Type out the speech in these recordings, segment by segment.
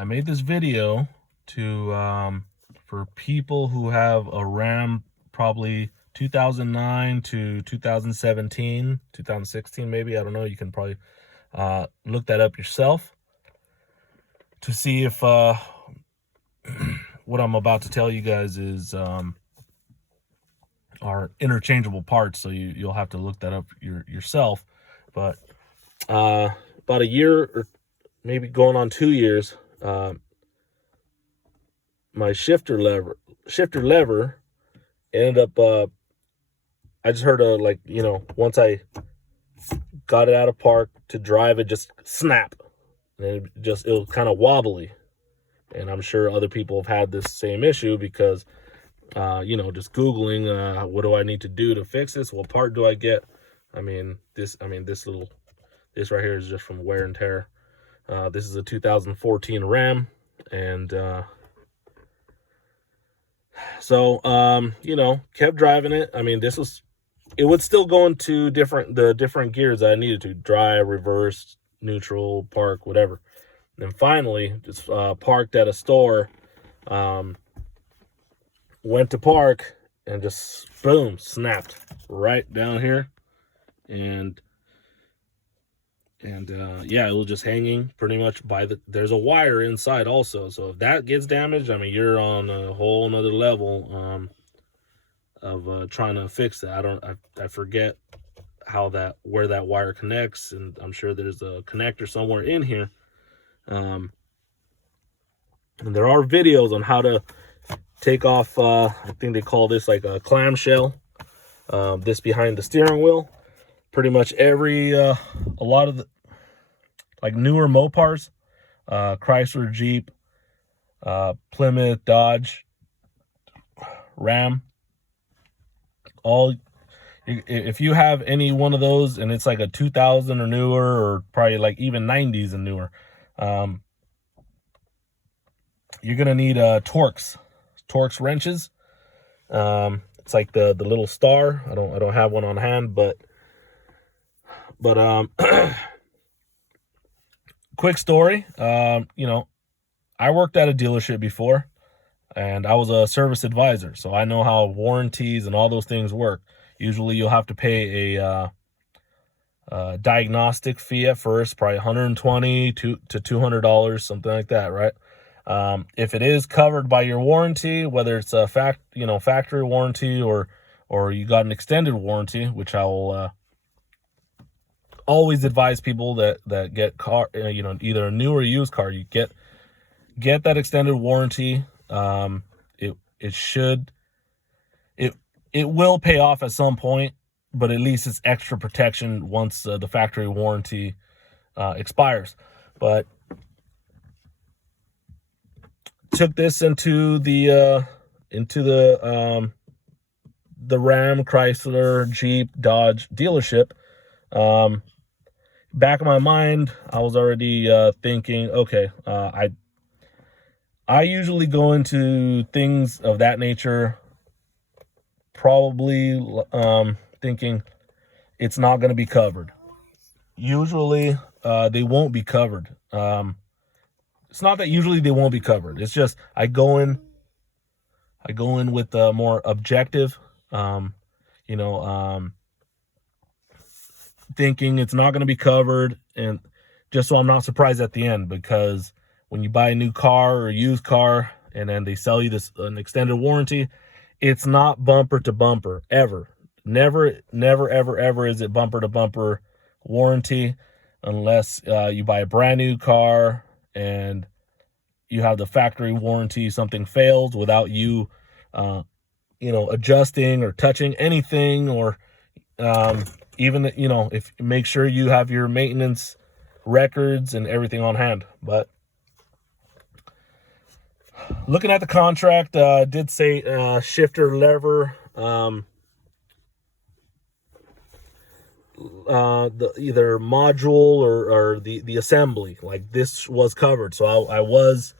I made this video to for people who have a Ram, probably 2009 to 2017, 2016 maybe, I don't know. You can probably look that up yourself to see if what I'm about to tell you guys is are interchangeable parts. So you'll have to look that up yourself. But about a year, or maybe going on 2 years, my shifter lever ended up, I just heard once I got it out of park to drive, it just snap, and it was kind of wobbly. And I'm sure other people have had this same issue because just Googling, what do I need to do to fix this? What part do I get? This right here is just from wear and tear. This is a 2014 Ram, and kept driving it. It would still go into the different gears that I needed to: drive, reverse, neutral, park, whatever. And then finally, just parked at a store, went to park, and just boom, snapped right down here. And it was just hanging pretty much there's a wire inside also. So if that gets damaged, you're on a whole nother level of trying to fix that. I forget where that wire connects, and I'm sure there's a connector somewhere in here. And there are videos on how to take off, I think they call this like a clamshell, this behind the steering wheel. Pretty much a lot of the newer Mopars, Chrysler, Jeep, Plymouth, Dodge, Ram, if you have any one of those and it's like a 2000 or newer, or probably even 90s and newer, you're gonna need Torx wrenches. It's like the little star. I don't have one on hand, but quick story. I worked at a dealership before, and I was a service advisor, so I know how warranties and all those things work. Usually you'll have to pay a diagnostic fee at first, probably $120 to $200, something like that, right? If it is covered by your warranty, whether it's a factory warranty or you got an extended warranty, which I will always advise people that get car, either a new or used car, you get that extended warranty. It will pay off at some point, but at least it's extra protection once the factory warranty expires. But took this into the Ram, Chrysler, Jeep, Dodge dealership. Back of my mind, I was already thinking, okay, I usually go into things of that nature probably thinking it's not going to be covered. Usually they won't be covered. It's not that usually they won't be covered. It's just I go in with a more objective, thinking it's not going to be covered, and just so I'm not surprised at the end. Because when you buy a new car or a used car and then they sell you an extended warranty, it's not bumper to bumper ever. Never ever is it bumper to bumper warranty, unless you buy a brand new car and you have the factory warranty. Something fails without you adjusting or touching anything, or even if make sure you have your maintenance records and everything on hand. But looking at the contract, did say shifter lever, the either module or the assembly, like this was covered. So I was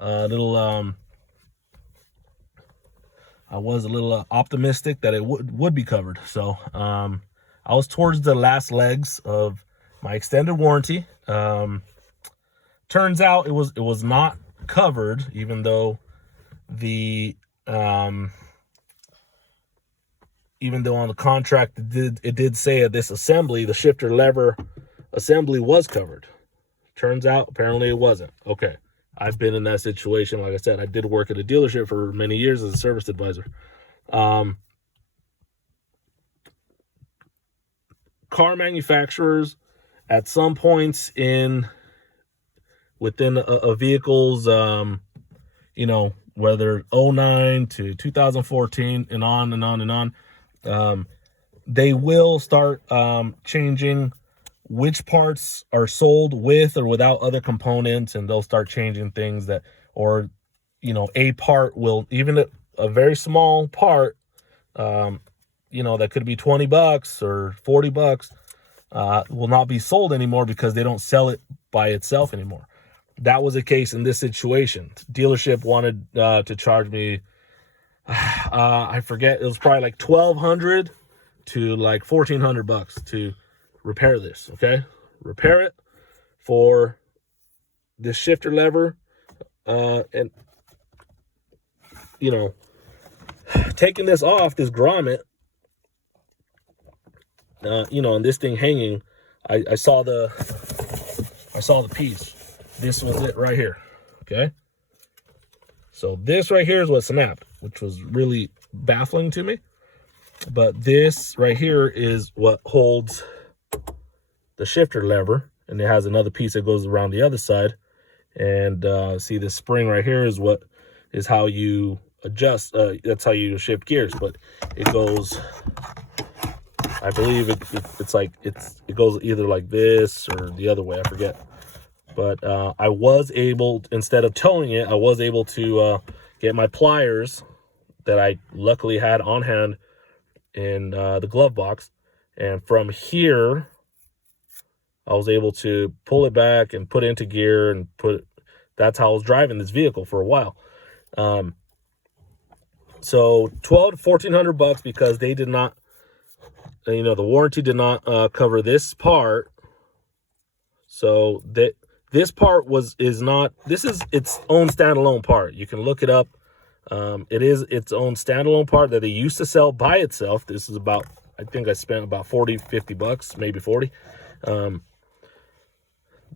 a little optimistic that it would be covered. So I was towards the last legs of my extended warranty. Turns out it was not covered, even though the even though on the contract it did say that this assembly, the shifter lever assembly, was covered. Turns out apparently it wasn't. Okay, I've been in that situation. Like I said, I did work at a dealership for many years as a service advisor. Car manufacturers, at some points within a vehicle's whether 09 to 2014 and on and on and on, they will start changing which parts are sold with or without other components, and they'll start changing things that, or a part will, even a very small part, that could be $20 or $40, will not be sold anymore because they don't sell it by itself anymore. That was the case in this situation. Dealership wanted to charge me, I forget, it was probably like $1,200 to like $1,400 to repair this. Okay, repair it for this shifter lever, and taking this off, this grommet, and this thing hanging. I saw the piece. This was it right here. Okay, so this right here is what snapped, which was really baffling to me. But this right here is what holds the shifter lever, and it has another piece that goes around the other side. And see, this spring right here is how you adjust. That's how you shift gears. But it goes, I believe it goes either like this or the other way. I forget. But I was able, instead of towing it, I was able to get my pliers that I luckily had on hand in the glove box. And from here, I was able to pull it back and put it into gear and that's how I was driving this vehicle for a while. So $1,200 to $1,400 because they did not, the warranty did not cover this part. So this part is its own standalone part. You can look it up. It is its own standalone part that they used to sell by itself. This is about, I think I spent about $40, $50, maybe 40.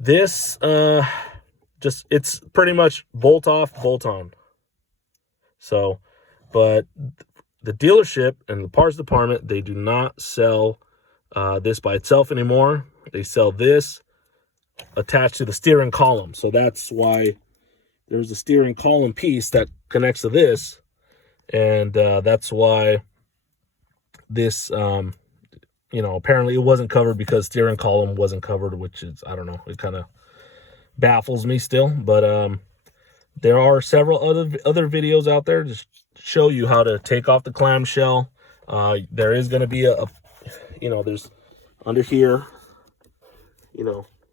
This it's pretty much bolt off, bolt on. So, but the dealership and the parts department, they do not sell this by itself anymore. They sell this attached to the steering column. So that's why there's a steering column piece that connects to this. And that's why this, apparently it wasn't covered because steering column wasn't covered, which is, I don't know, it kind of baffles me still. But there are several other videos out there to show you how to take off the clamshell. There is going to be there's under here,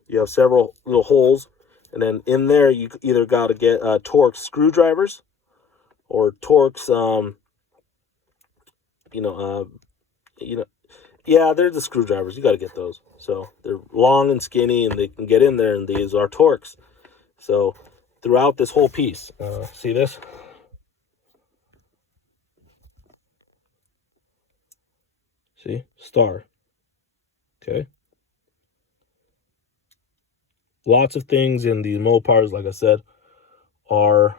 you have several little holes, and then in there you either got to get Torx screwdrivers or Torx, yeah, they're the screwdrivers. You got to get those. So they're long and skinny, and they can get in there, and these are Torx. So throughout this whole piece, see this? See? Star. Okay. Lots of things in the Mopars, like I said, are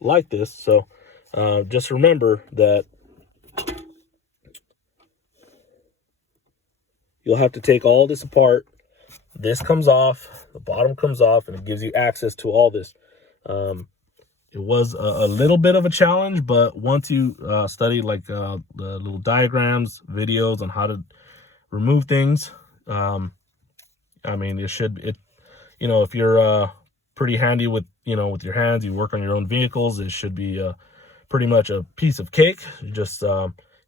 like this. So just remember that you'll have to take all this apart. This comes off, the bottom comes off, and it gives you access to all this. It was a little bit of a challenge, but once you study like the little diagrams, videos on how to remove things, I mean, if you're pretty handy with your hands, you work on your own vehicles, it should be pretty much a piece of cake.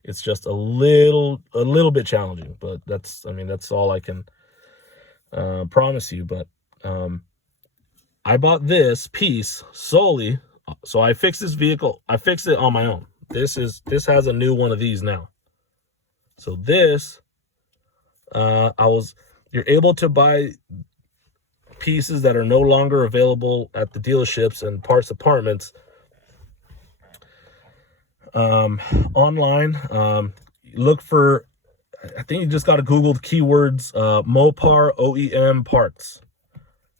It's just a little bit challenging, but that's all I can promise you. But I bought this piece solely, so I fixed this vehicle. I fixed it on my own. This has a new one of these now. So this, you're able to buy pieces that are no longer available at the dealerships and parts departments online. Look for, I think you just got to Google the keywords Mopar OEM parts,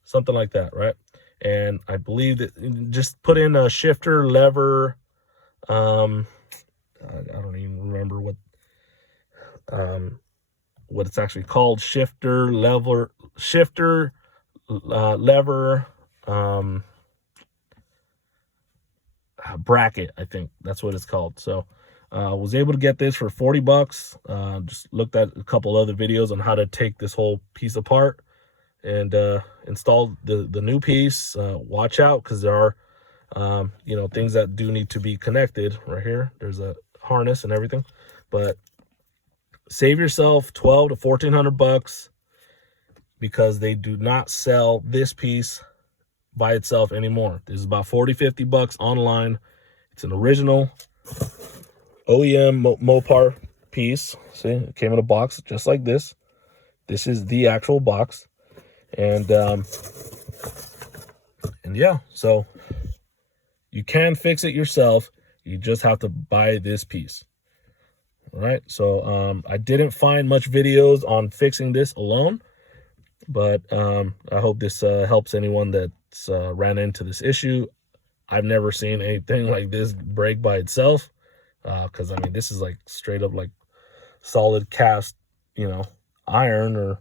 something like that, right? And I believe that just put in a shifter, lever. I don't even remember what it's actually called. Shifter, lever, bracket, I think that's what it's called. So was able to get this for 40 bucks. Just looked at a couple other videos on how to take this whole piece apart and install the new piece. Watch out, because there are you know, things that do need to be connected. Right here, there's a harness and everything, but save yourself 12 to 1400 bucks, because they do not sell this piece by itself anymore. This is about 40-50 bucks online. It's an original OEM Mopar piece. See, it came in a box just like this. This is the actual box. And yeah, so you can fix it yourself. You just have to buy this piece. All right, so I didn't find much videos on fixing this alone, but I hope this helps anyone that's ran into this issue. I've never seen anything like this break by itself, because I mean, this is like straight up like solid cast, you know, iron or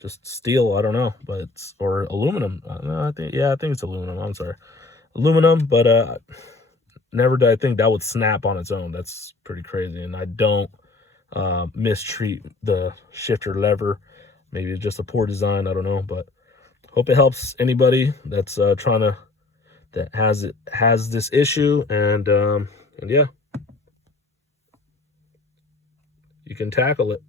just steel. I don't know, but it's, or aluminum. No, I think it's aluminum. I'm sorry, aluminum. But never did I think that would snap on its own. That's pretty crazy. And I don't mistreat the shifter lever. Maybe it's just a poor design, I don't know, but hope it helps anybody that's that has this issue. And yeah, you can tackle it.